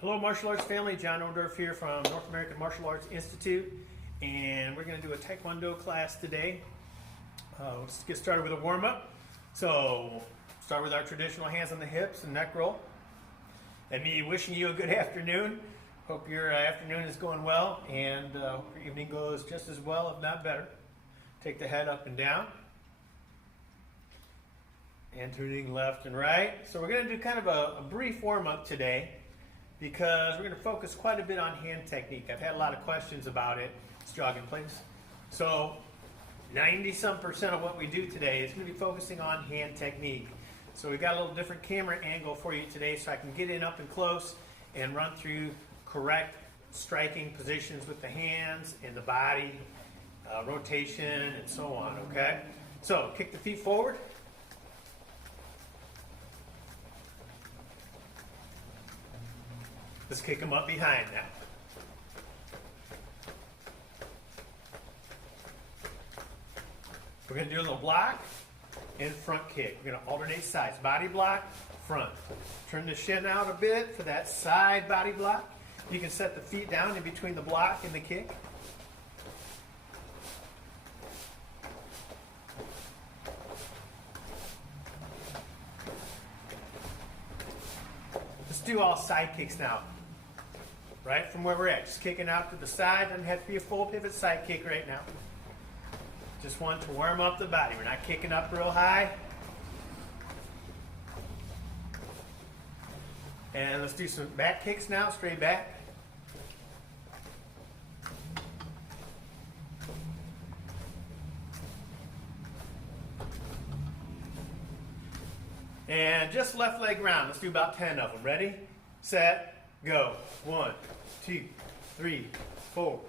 Hello Martial Arts family, John Ordorf here from North American Martial Arts Institute, and we're going to do a Tae Kwon Do class today. Let's get started with a warm-up. So start with our traditional hands on the hips and neck roll. And me wishing you a good afternoon. Hope your afternoon is going well, and your evening goes just as well, if not better. Take the head up and down. And turning left and right. So we're going to do kind of a brief warm-up today, because we're going to focus quite a bit on hand technique. I've had a lot of questions about it. Let's jog in place. So 90-some% of what we do today is going to be focusing on hand technique. So we've got a little different camera angle for you today, so I can get in up and close and run through correct striking positions with the hands and the body, rotation, and so on, okay? So kick the feet forward. Let's kick them up behind now. We're going to do a little block and front kick. We're going to alternate sides. Body block, front. Turn the shin out a bit for that side body block. You can set the feet down in between the block and the kick. Let's do all side kicks now. Right from where we're at, just kicking out to the side. Doesn't have to be a full pivot side kick right now. Just one to warm up the body. We're not kicking up real high. And let's do some back kicks now, straight back. And just left leg round. Let's do about 10 of them. Ready, set, go. 1, 2, 3, 4,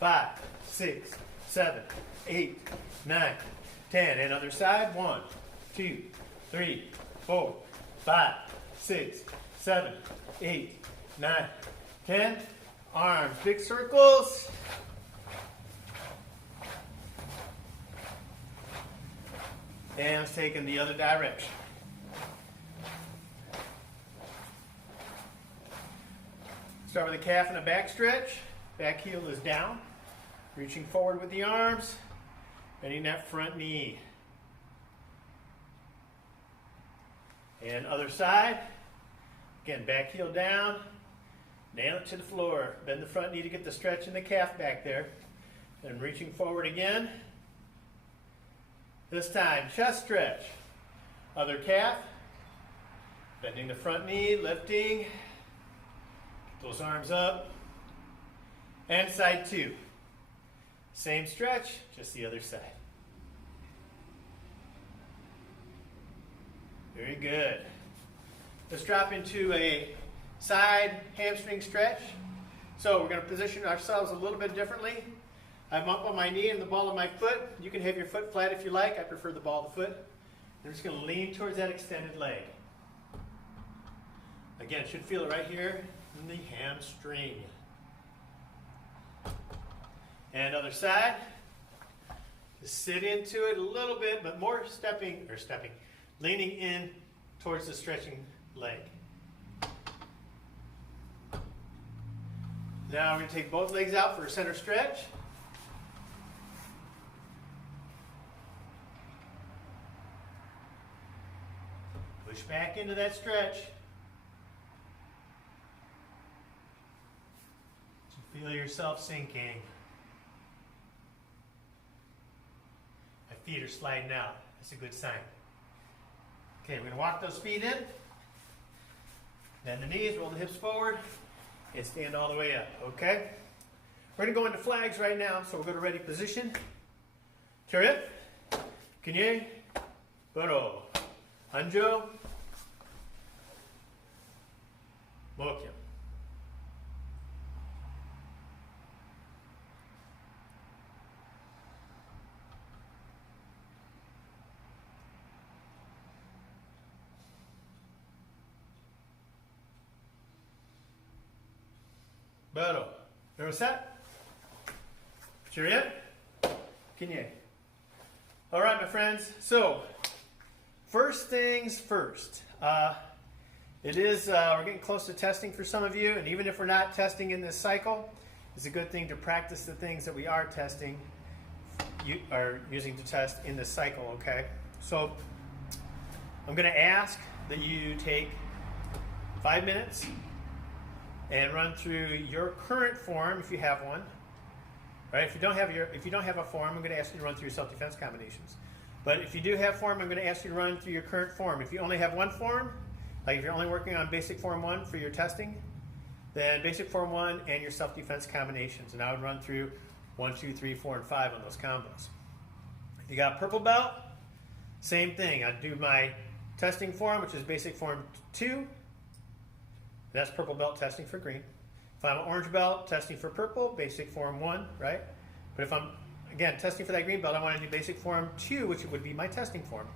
5, 6, 7, 8, 9, 10. And other side. 1, 2, 3, 4, 5, 6, 7, 8, 9, 10. Arms, big circles. And let's take in the other direction. Start with a calf and a back stretch. Back heel is down. Reaching forward with the arms. Bending that front knee. And other side. Again, back heel down. Nail it to the floor. Bend the front knee to get the stretch in the calf back there. And reaching forward again. This time, chest stretch. Other calf. Bending the front knee, lifting. Those arms up. And side 2. Same stretch, just the other side. Very good. Let's drop into a side hamstring stretch. So we're going to position ourselves a little bit differently. I'm up on my knee and the ball of my foot. You can have your foot flat if you like. I prefer the ball of the foot. I'm just going to lean towards that extended leg. Again, should feel it right here in the hamstring. And other side. Just sit into it a little bit, but more leaning in towards the stretching leg. Now we're going to take both legs out for a center stretch. Push back into that stretch. Feel yourself sinking. My feet are sliding out. That's a good sign. Okay, we're going to walk those feet in. Bend the knees, roll the hips forward, and stand all the way up, okay? We're going to go into flags right now, so we'll go to ready position. Chariot, Kinye, Boro, Hanjo, Mokyo. Boro. They're set. Chariot. Kinye. All right, my friends. So, first things first. It is, we're getting close to testing for some of you, and even if we're not testing in this cycle, it's a good thing to practice the things that we are testing, you are using to test in this cycle, okay? So I'm going to ask that you take 5 minutes and run through your current form if you have one. Right? If you don't have a form, I'm going to ask you to run through your self-defense combinations. But if you do have form, I'm going to ask you to run through your current form. If you only have one form, like if you're only working on basic form 1 for your testing, then basic form 1 and your self-defense combinations. And I would run through 1, 2, 3, 4, and 5 on those combos. If you got purple belt, same thing. I'd do my testing form, which is basic form 2. That's purple belt testing for green. If I'm an orange belt, testing for purple, basic form 1, right? But if I'm, again, testing for that green belt, I want to do basic form 2, which would be my testing form.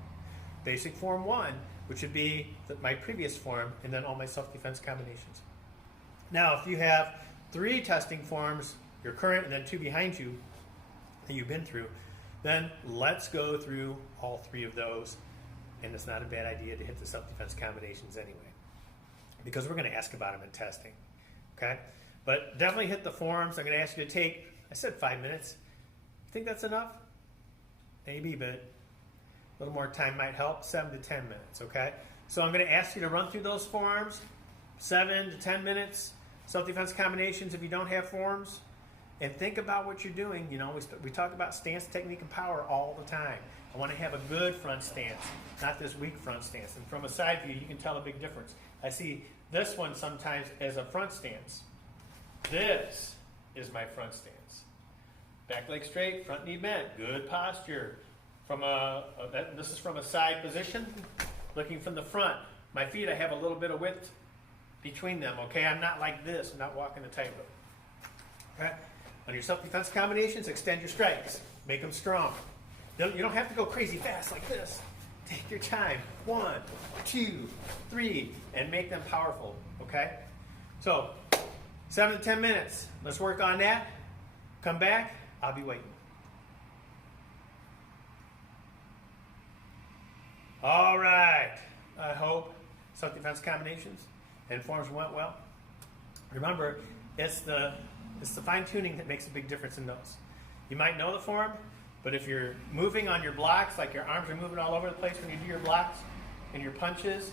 Basic form 1, which would be my previous form, and then all my self-defense combinations. Now, if you have 3 testing forms, your current, and then 2 behind you that you've been through, then let's go through all 3 of those. And it's not a bad idea to hit the self-defense combinations anyway, because we're going to ask about them in testing. Okay? But definitely hit the forms. I'm going to ask you to take, I said 5 minutes. You think that's enough? Maybe, but a little more time might help. 7 to 10 minutes, okay? So I'm going to ask you to run through those forms, 7 to 10 minutes, self-defense combinations if you don't have forms, and think about what you're doing. You know, we talk about stance, technique, and power all the time. I want to have a good front stance, not this weak front stance. And from a side view, you can tell a big difference. I see this one sometimes as a front stance. This is my front stance. Back leg straight, front knee bent, good posture. This is from a side position, looking from the front. My feet, I have a little bit of width between them, okay? I'm not like this. I'm not walking a tightrope. Okay? On your self-defense combinations, extend your strikes. Make them strong. You don't have to go crazy fast like this. Take your time. 1, 2, 3, and make them powerful, okay? So, 7 to 10 minutes. Let's work on that. Come back. I'll be waiting. All right. I hope self-defense combinations and forms went well. Remember, it's the fine-tuning that makes a big difference in those. You might know the form, but if you're moving on your blocks, like your arms are moving all over the place when you do your blocks and your punches,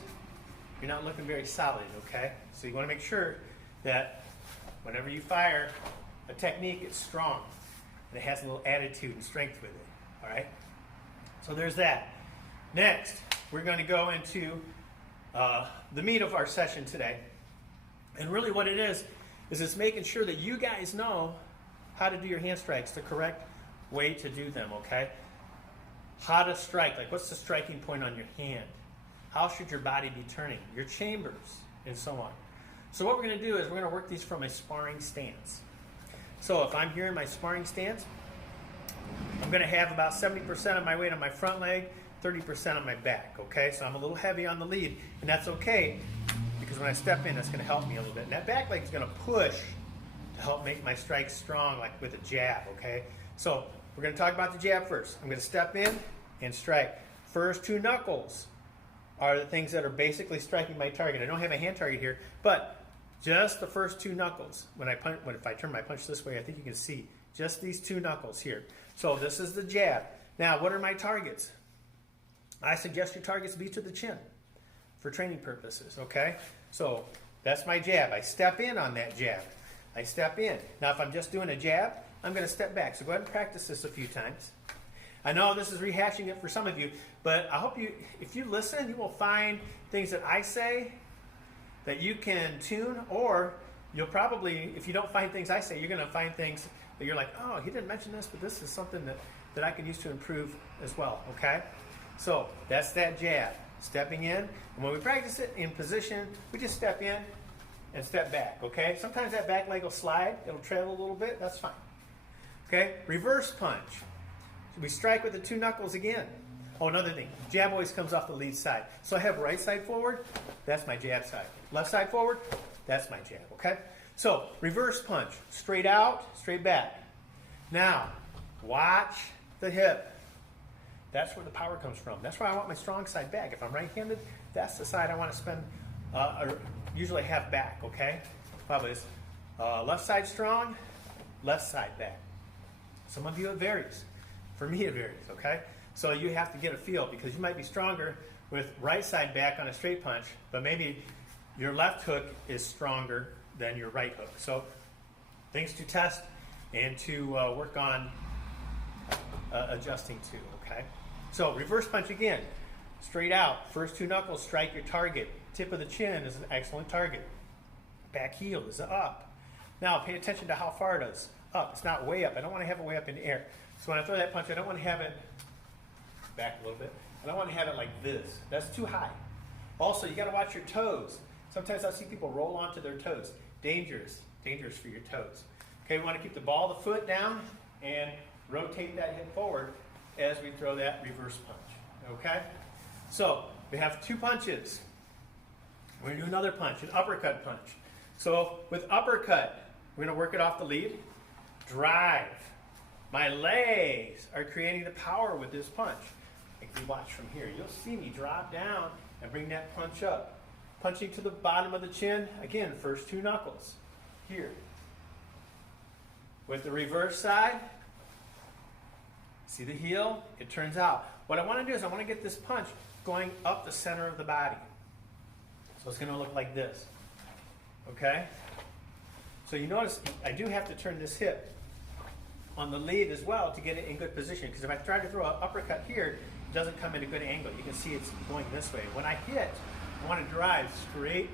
you're not looking very solid, okay? So you want to make sure that whenever you fire a technique, it's strong and it has a little attitude and strength with it, all right? So there's that. Next, we're going to go into the meat of our session today. And really what it is it's making sure that you guys know how to do your hand strikes, the correct way to do them, okay? How to strike, like what's the striking point on your hand? How should your body be turning? Your chambers, and so on. So what we're going to do is we're going to work these from a sparring stance. So if I'm here in my sparring stance, I'm going to have about 70% of my weight on my front leg, 30% on my back, okay? So I'm a little heavy on the lead, and that's okay, because when I step in, that's going to help me a little bit. And that back leg is going to push to help make my strikes strong, like with a jab, okay? So we're going to talk about the jab first. I'm going to step in and strike. First 2 knuckles are the things that are basically striking my target. I don't have a hand target here, but just the first 2 knuckles. If I turn my punch this way, I think you can see just these 2 knuckles here. So this is the jab. Now, what are my targets? I suggest your targets be to the chin for training purposes, okay? So that's my jab. I step in on that jab. I step in. Now, if I'm just doing a jab, I'm going to step back. So go ahead and practice this a few times. I know this is rehashing it for some of you, but I hope if you listen, you will find things that I say that you can tune, or you'll probably, if you don't find things I say, you're going to find things that you're like, oh, he didn't mention this, but this is something that I can use to improve as well, okay? So that's that jab, stepping in. And when we practice it in position, we just step in and step back, okay? Sometimes that back leg will slide. It'll trail a little bit. That's fine. Okay? Reverse punch. We strike with the 2 knuckles again. Oh, another thing. Jab always comes off the lead side. So I have right side forward. That's my jab side. Left side forward. That's my jab, okay? So reverse punch. Straight out, straight back. Now, watch the hip. That's where the power comes from. That's where I want my strong side back. If I'm right-handed, that's the side I want to spend or usually half back, okay? Probably is left side strong, left side back. Some of you it varies. For me it varies, okay? So you have to get a feel because you might be stronger with right side back on a straight punch, but maybe your left hook is stronger than your right hook. So things to test and to work on adjusting to, okay? So reverse punch again, straight out, first two knuckles strike your target. Tip of the chin is an excellent target. Back heel is up. Now pay attention to how far it is up. It's not way up. I don't want to have it way up in the air. So when I throw that punch, I don't want to have it back a little bit. I don't want to have it like this. That's too high. Also, you got to watch your toes. Sometimes I see people roll onto their toes. Dangerous. Dangerous for your toes. Okay, we want to keep the ball of the foot down and rotate that hip forward as we throw that reverse punch. Okay? So, we have two punches. We're going to do another punch, an uppercut punch. So, with uppercut, we're going to work it off the lead. Drive. My legs are creating the power with this punch. If you watch from here, you'll see me drop down and bring that punch up. Punching to the bottom of the chin. Again, first two knuckles. Here. With the reverse side, see the heel? It turns out. What I want to do is I want to get this punch going up the center of the body. So it's going to look like this. Okay? So you notice I do have to turn this hip on the lead as well to get it in good position. Because if I try to throw an uppercut here, it doesn't come in a good angle. You can see it's going this way. When I hit, I want to drive straight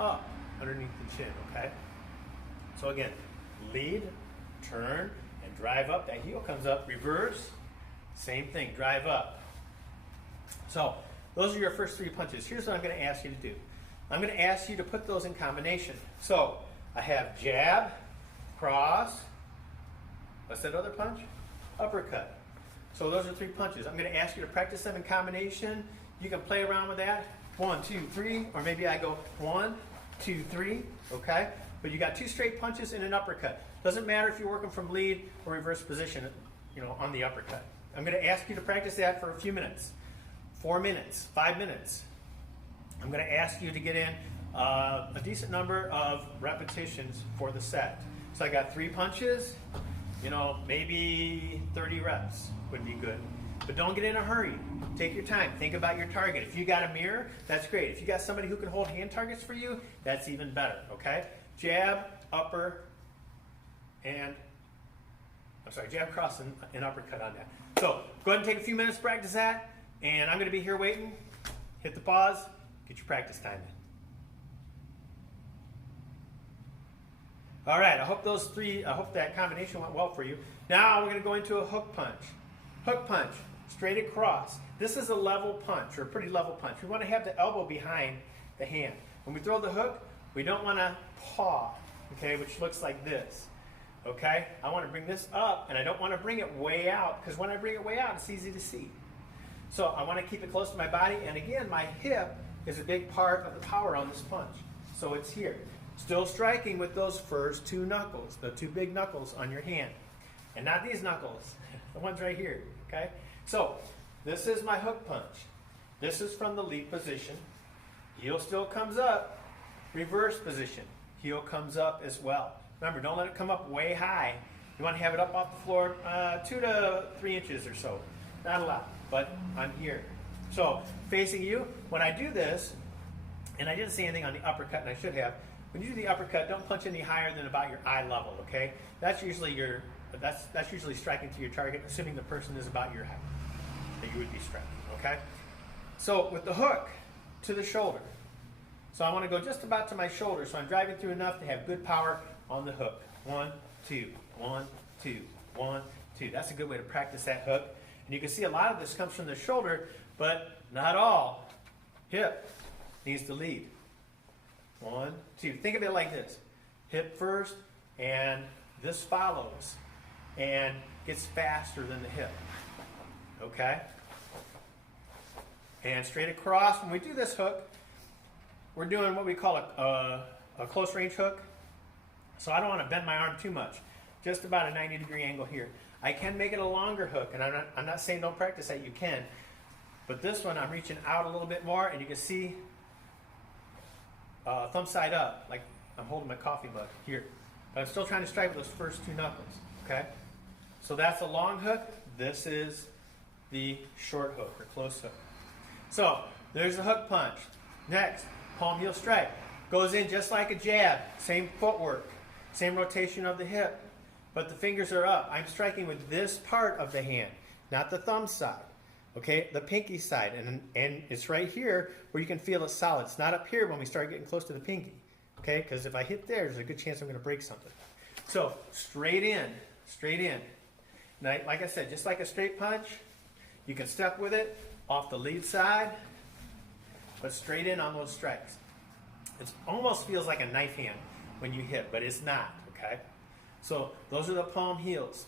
up underneath the chin. Okay? So again, lead, turn, and drive up. That heel comes up, reverse, same thing, drive up. So those are your first three punches. Here's what I'm going to ask you to do. I'm going to ask you to put those in combination. So I have jab, cross, what's that other punch? Uppercut. So those are three punches. I'm going to ask you to practice them in combination. You can play around with that. 1, 2, 3, or maybe I go 1, 2, 3, okay? But you got two straight punches and an uppercut. Doesn't matter if you're working from lead or reverse position, on the uppercut. I'm going to ask you to practice that for a few minutes. 4 minutes, 5 minutes. I'm going to ask you to get in a decent number of repetitions for the set. So I got 3 punches, maybe 30 reps would be good. But don't get in a hurry. Take your time. Think about your target. If you got a mirror, that's great. If you got somebody who can hold hand targets for you, that's even better, okay? Jab, upper, jab, cross, and uppercut on that. So go ahead and take a few minutes to practice that, and I'm going to be here waiting. Hit the pause. Get your practice time in. All right, I hope that combination went well for you. Now we're going to go into a hook punch. Hook punch, straight across. This is a level punch, or a pretty level punch. We want to have the elbow behind the hand. When we throw the hook, we don't want to paw, okay, which looks like this, okay? I want to bring this up, and I don't want to bring it way out, because when I bring it way out, it's easy to see. So I want to keep it close to my body, and again, my hip is a big part of the power on this punch. So it's here. Still striking with those first two knuckles, the two big knuckles on your hand. And not these knuckles, the ones right here, okay? So this is my hook punch. This is from the lead position. Heel still comes up. Reverse position. Heel comes up as well. Remember, don't let it come up way high. You want to have it up off the floor 2 to 3 inches or so. Not a lot, but I'm here. So facing you, when I do this, and I didn't say anything on the uppercut, and I should have, when you do the uppercut, don't punch any higher than about your eye level, okay? That's usually that's usually striking to your target, assuming the person is about your height that you would be striking, okay? So with the hook to the shoulder. So I want to go just about to my shoulder, so I'm driving through enough to have good power on the hook. 1, 2, 1, 2, 1, 2. That's a good way to practice that hook. And you can see a lot of this comes from the shoulder, but not all. Hip needs to lead. 1, 2. Think of it like this. Hip first, and this follows, and gets faster than the hip. Okay? And straight across, when we do this hook, we're doing what we call a close range hook. So I don't want to bend my arm too much. Just about a 90-degree angle here. I can make it a longer hook, and I'm not saying don't practice that, you can. But this one, I'm reaching out a little bit more, and you can see thumb side up, like I'm holding my coffee mug here. But I'm still trying to strike with those first two knuckles, okay? So that's a long hook. This is the short hook or close hook. So there's the hook punch. Next, palm heel strike. Goes in just like a jab. Same footwork, same rotation of the hip, but the fingers are up. I'm striking with this part of the hand, not the thumb side. Okay, the pinky side, and it's right here where you can feel it solid. It's not up here when we start getting close to the pinky. Okay, because if I hit there, there's a good chance I'm going to break something. So straight in, straight in. Now, like I said, just like a straight punch, you can step with it off the lead side, but straight in on those strikes. It almost feels like a knife hand when you hit, but it's not, okay? So those are the palm heels.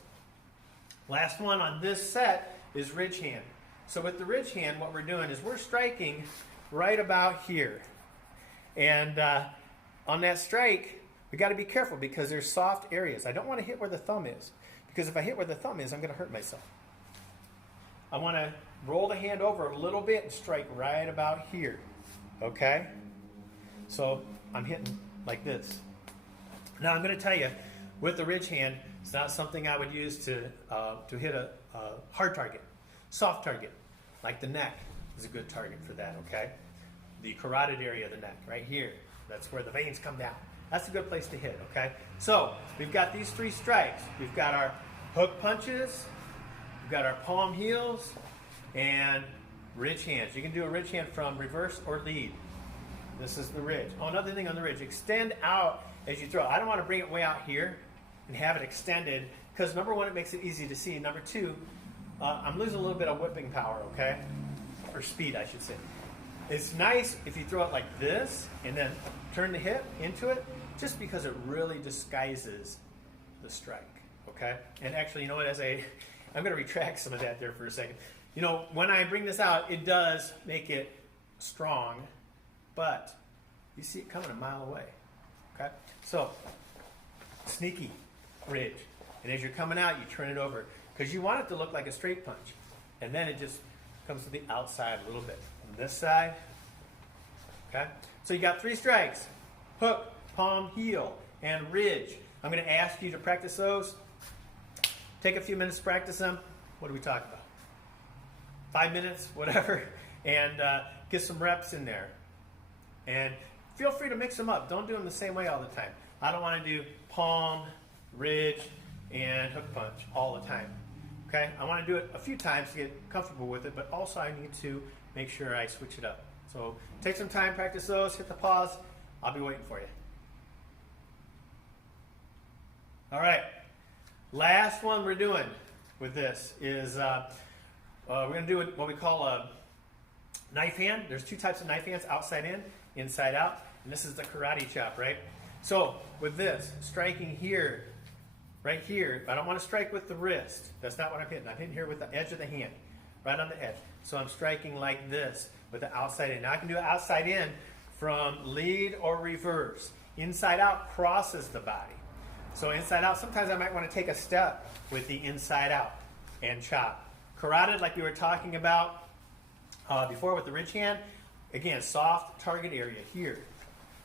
Last one on this set is ridge hand. So with the ridge hand, what we're doing is we're striking right about here. And on that strike, we got to be careful because there's soft areas. I don't want to hit where the thumb is, because if I hit where the thumb is, I'm going to hurt myself. I want to roll the hand over a little bit and strike right about here, okay? So I'm hitting like this. Now I'm going to tell you, with the ridge hand, it's not something I would use to hit a hard target. Soft target, like the neck, is a good target for that, okay? The carotid area of the neck, right here. That's where the veins come down. That's a good place to hit, okay? So we've got these three strikes. We've got our hook punches, we've got our palm heels, and ridge hands. You can do a ridge hand from reverse or lead. This is the ridge. Oh, another thing on the ridge, extend out as you throw. I don't want to bring it way out here and have it extended, because number one, it makes it easy to see. Number two, I'm losing a little bit of whipping power, okay? Or speed, I should say. It's nice if you throw it like this and then turn the hip into it, just because it really disguises the strike, okay? And actually, you know what, I'm going to retract some of that there for a second. You know, when I bring this out, it does make it strong, but you see it coming a mile away, okay? So, sneaky ridge. And as you're coming out, you turn it over, because you want it to look like a straight punch. And then it just comes to the outside a little bit. On this side, okay? So you got three strikes: hook, palm, heel, and ridge. I'm going to ask you to practice those. Take a few minutes to practice them. What do we talk about? 5 minutes, whatever. And get some reps in there. And feel free to mix them up. Don't do them the same way all the time. I don't want to do palm, ridge, and hook punch all the time. Okay? I want to do it a few times to get comfortable with it, but also I need to make sure I switch it up. So take some time, practice those, hit the pause. I'll be waiting for you. All right. Last one we're doing with this is we're going to do what we call a knife hand. There's two types of knife hands: outside in, inside out. And this is the karate chop, right? So with this, striking here, right here, I don't want to strike with the wrist. That's not what I'm hitting. I'm hitting here with the edge of the hand, right on the edge. So I'm striking like this with the outside in. Now I can do it outside in from lead or reverse. Inside out crosses the body. So inside out, sometimes I might want to take a step with the inside out and chop. Carotid, like we were talking about before with the ridge hand, again, soft target area here.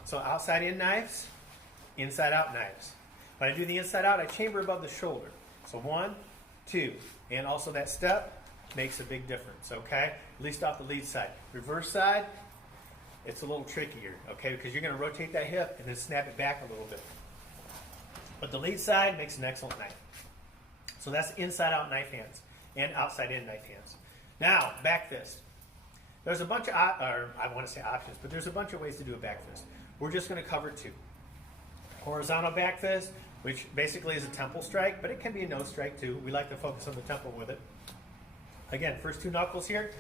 So outside in knives, inside out knives. When I do the inside out, I chamber above the shoulder. So 1, 2, and also that step makes a big difference, okay? At least off the lead side. Reverse side, it's a little trickier, okay? Because you're going to rotate that hip and then snap it back a little bit. But the lead side makes an excellent knife. So that's inside out knife hands and outside in knife hands. Now, back fist. There's a bunch of, or I want to say options, but there's a bunch of ways to do a back fist. We're just going to cover two. Horizontal back fist, which basically is a temple strike, but it can be a nose strike too. We like to focus on the temple with it. Again, first two knuckles here,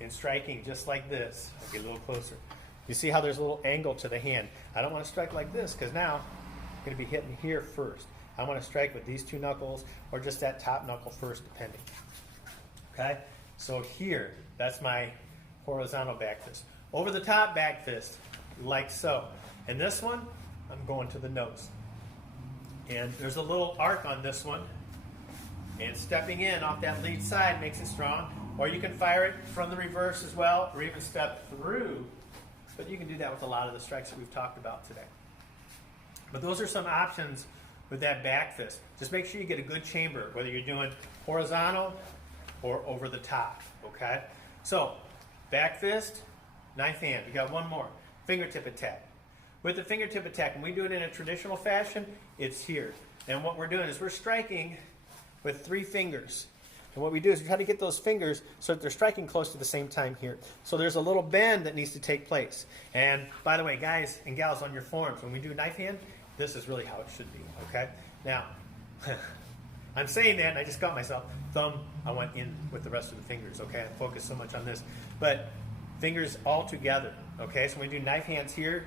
and striking just like this. I'll get a little closer. You see how there's a little angle to the hand. I don't want to strike like this, because now I'm going to be hitting here first. I want to strike with these two knuckles, or just that top knuckle first, depending. Okay? So here, that's my horizontal back fist. Over the top back fist, like so. And this one, I'm going to the nose. And there's a little arc on this one. And stepping in off that lead side makes it strong. Or you can fire it from the reverse as well, or even step through but you can do that with a lot of the strikes that we've talked about today. But those are some options with that back fist. Just make sure you get a good chamber, whether you're doing horizontal or over the top, okay? So, back fist, knife hand. We got one more, fingertip attack. With the fingertip attack, when we do it in a traditional fashion, it's here. And what we're doing is we're striking with 3 fingers. And what we do is we try to get those fingers so that they're striking close to the same time here. So there's a little bend that needs to take place. And by the way, guys and gals on your forums, when we do knife hand, this is really how it should be, okay? Now, I'm saying that and I just got myself. Thumb, I went in with the rest of the fingers, okay? I focus so much on this. But fingers all together, okay? So when we do knife hands here,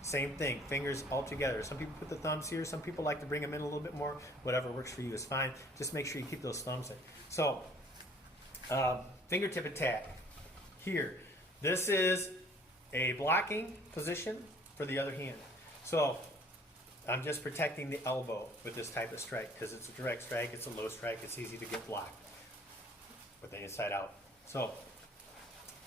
same thing, fingers all together. Some people put the thumbs here. Some people like to bring them in a little bit more. Whatever works for you is fine. Just make sure you keep those thumbs in. So, fingertip attack here. This is a blocking position for the other hand. So, I'm just protecting the elbow with this type of strike because it's a direct strike, it's a low strike, it's easy to get blocked with the inside out. So,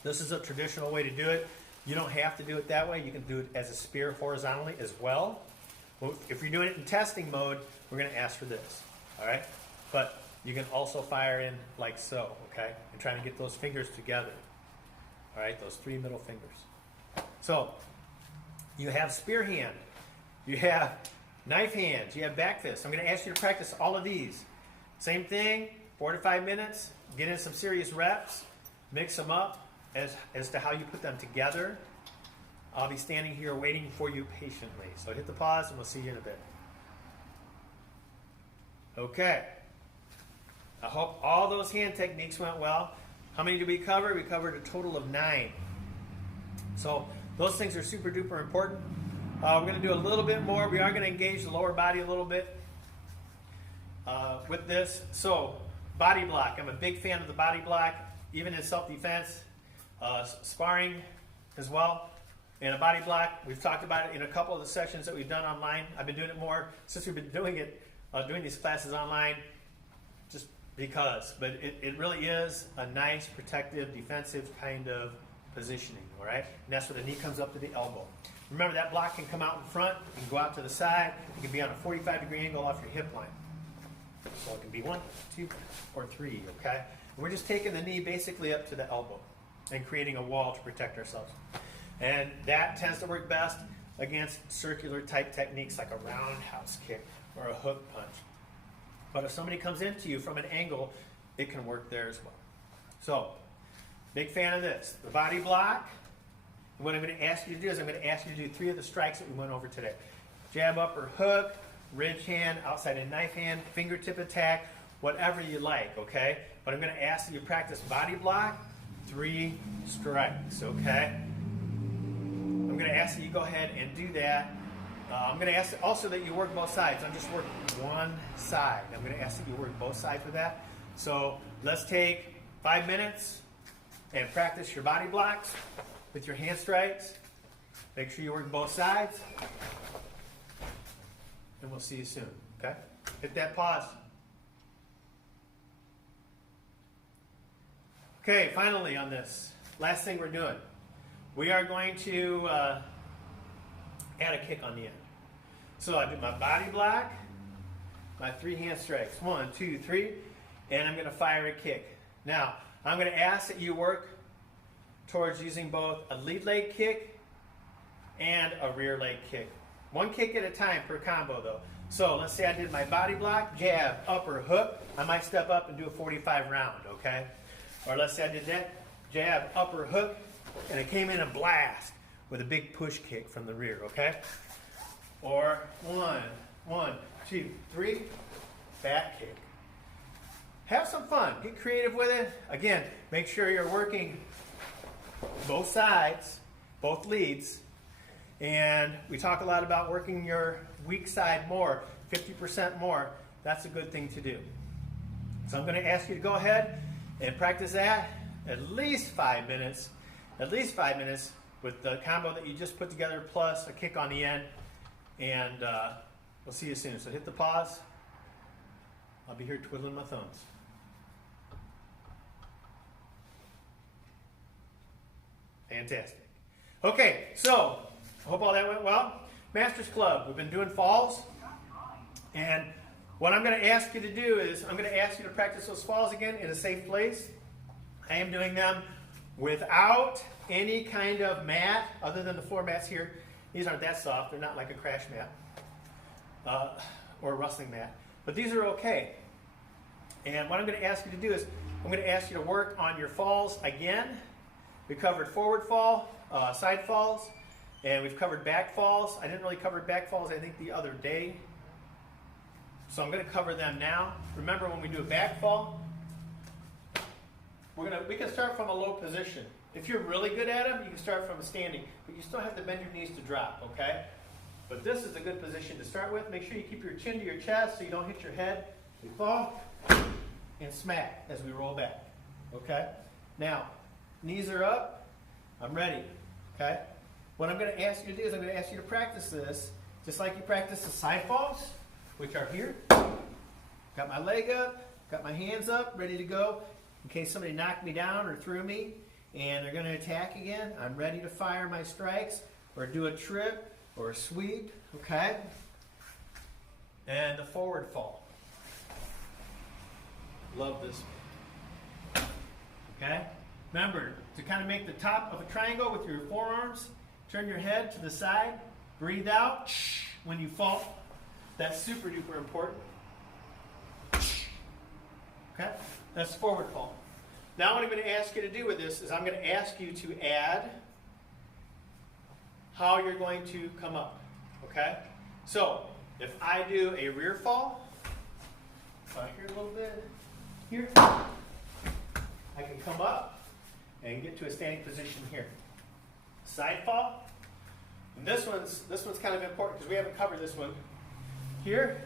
this is a traditional way to do it. You don't have to do it that way. You can do it as a spear horizontally as well. If you're doing it in testing mode, we're going to ask for this, all right? But you can also fire in like so, okay? And trying to get those fingers together, all right? Those 3 middle fingers. So you have spear hand, you have knife hands, you have back fist. I'm going to ask you to practice all of these. Same thing, 4 to 5 minutes. Get in some serious reps, mix them up. As to how you put them together. I'll be standing here waiting for you patiently. So hit the pause and we'll see you in a bit. Okay. I hope all those hand techniques went well. How many did we cover? We covered a total of 9. So those things are super duper important. We're going to do a little bit more. We are going to engage the lower body a little bit with this. So body block. I'm a big fan of the body block, even in self-defense. Sparring as well, and a body block. We've talked about it in a couple of the sessions that we've done online. I've been doing it more since we've been doing it, doing these classes online, just because. But it really is a nice, protective, defensive kind of positioning, all right? And that's where the knee comes up to the elbow. Remember, that block can come out in front, it can go out to the side, it can be on a 45-degree angle off your hip line. So it can be 1, 2, or 3, okay? And we're just taking the knee basically up to the elbow and creating a wall to protect ourselves. And that tends to work best against circular type techniques like a roundhouse kick or a hook punch. But if somebody comes into you from an angle, it can work there as well. So, big fan of this. The body block. And what I'm going to ask you to do is I'm going to ask you to do 3 of the strikes that we went over today. Jab, upper hook, ridge hand, outside and knife hand, fingertip attack, whatever you like, okay? But I'm going to ask that you practice body block, 3 strikes, okay? I'm going to ask that you go ahead and do that. I'm going to ask also that you work both sides. I'm just working one side. I'm going to ask that you work both sides with that. So let's take 5 minutes and practice your body blocks with your hand strikes. Make sure you work both sides. And we'll see you soon, okay? Hit that pause. Okay, finally on this, last thing we're doing, we are going to add a kick on the end. So I do my body block, my 3 hand strikes, 1, 2, 3, and I'm going to fire a kick. Now, I'm going to ask that you work towards using both a lead leg kick and a rear leg kick. 1 kick at a time per combo though. So let's say I did my body block, jab, upper hook, I might step up and do a 45 round, okay? Or let's say I did that, jab, upper hook, and I came in and blast with a big push kick from the rear, okay? Or 1, 2, 3, back kick. Have some fun. Get creative with it. Again, make sure you're working both sides, both leads. And we talk a lot about working your weak side more, 50% more. That's a good thing to do. So I'm going to ask you to go ahead and practice that at least 5 minutes. At least 5 minutes with the combo that you just put together plus a kick on the end. And we'll see you soon. So hit the pause. I'll be here twiddling my thumbs. Fantastic. Okay, so I hope all that went well. Masters Club, we've been doing falls. And what I'm going to ask you to do is I'm going to ask you to practice those falls again in a safe place. I am doing them without any kind of mat other than the floor mats here. These aren't that soft. They're not like a crash mat or a rustling mat. But these are okay. And what I'm going to ask you to do is I'm going to ask you to work on your falls again. We covered forward fall, side falls, and we've covered back falls. I didn't really cover back falls, I think, the other day. So I'm going to cover them now. Remember, when we do a back fall, we can start from a low position. If you're really good at them, you can start from a standing, but you still have to bend your knees to drop, okay? But this is a good position to start with. Make sure you keep your chin to your chest so you don't hit your head. We fall and smack as we roll back, okay? Now, knees are up. I'm ready, okay? What I'm going to ask you to do is I'm going to ask you to practice this just like you practice the side falls, which are here. Got my leg up, got my hands up, ready to go in case somebody knocked me down or threw me and they're going to attack again. I'm ready to fire my strikes or do a trip or a sweep, okay? And the forward fall. Love this one. Okay? Remember to kind of make the top of a triangle with your forearms. Turn your head to the side. Breathe out when you fall. That's super duper important. Okay? That's forward fall. Now what I'm going to ask you to do with this is I'm going to ask you to add how you're going to come up. Okay? So, if I do a rear fall, back here a little bit, here, I can come up and get to a standing position here. Side fall. And this one's kind of important because we haven't covered this one. Here,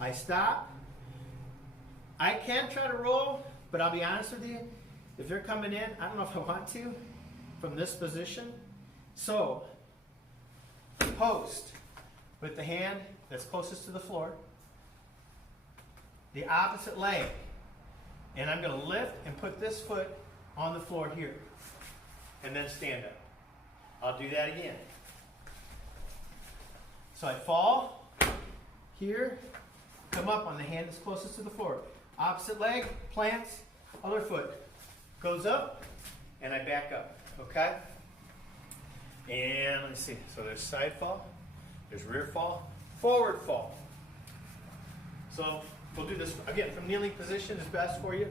I stop. I can try to roll, but I'll be honest with you, if they're coming in, I don't know if I want to, from this position. So, post with the hand that's closest to the floor, the opposite leg, and I'm going to lift and put this foot on the floor here, and then stand up. I'll do that again. So I fall here, come up on the hand that's closest to the floor. Opposite leg, plants, other foot. Goes up, and I back up, okay? And let me see. So there's side fall, there's rear fall, forward fall. So we'll do this again from kneeling position is best for you.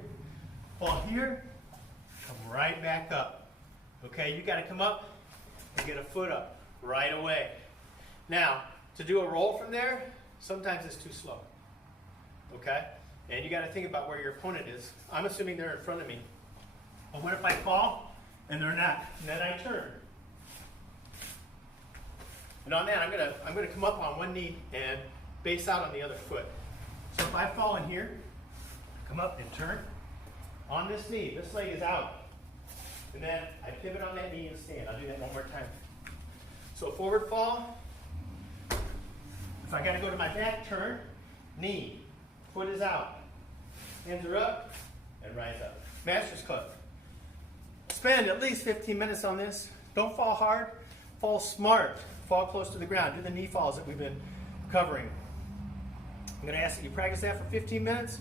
Fall here, come right back up. Okay, you got to come up and get a foot up right away. Now, to do a roll from there, sometimes it's too slow. Okay? And you got to think about where your opponent is. I'm assuming they're in front of me. But what if I fall and they're not? And then I turn. And on that, I'm gonna come up on one knee and base out on the other foot. So if I fall in here, come up and turn on this knee. This leg is out. And then I pivot on that knee and stand. I'll do that one more time. So forward fall. If I got to go to my back, turn, knee, foot is out, hands are up, and rise up. Masters Club. Spend at least 15 minutes on this. Don't fall hard. Fall smart. Fall close to the ground. Do the knee falls that we've been covering. I'm going to ask that you practice that for 15 minutes.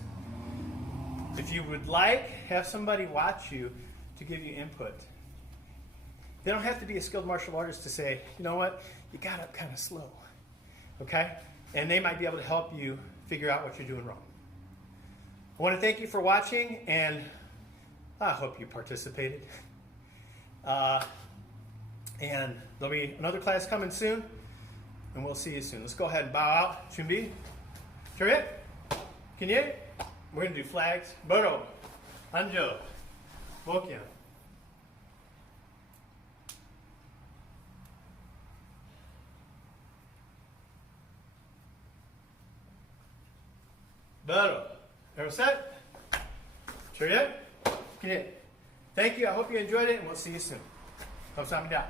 If you would like, have somebody watch you to give you input. They don't have to be a skilled martial artist to say, you know what, you got up kind of slow. Okay? And they might be able to help you figure out what you're doing wrong. I want to thank you for watching, and I hope you participated. And there'll be another class coming soon, and we'll see you soon. Let's go ahead and bow out. Chumbi. Chariot. Kinye. We're going to do flags. Boro. Anjo. Bokyan. Boro. Everyone set? Chariot. Kinye. Thank you. I hope you enjoyed it, and we'll see you soon. Kamsahamnida.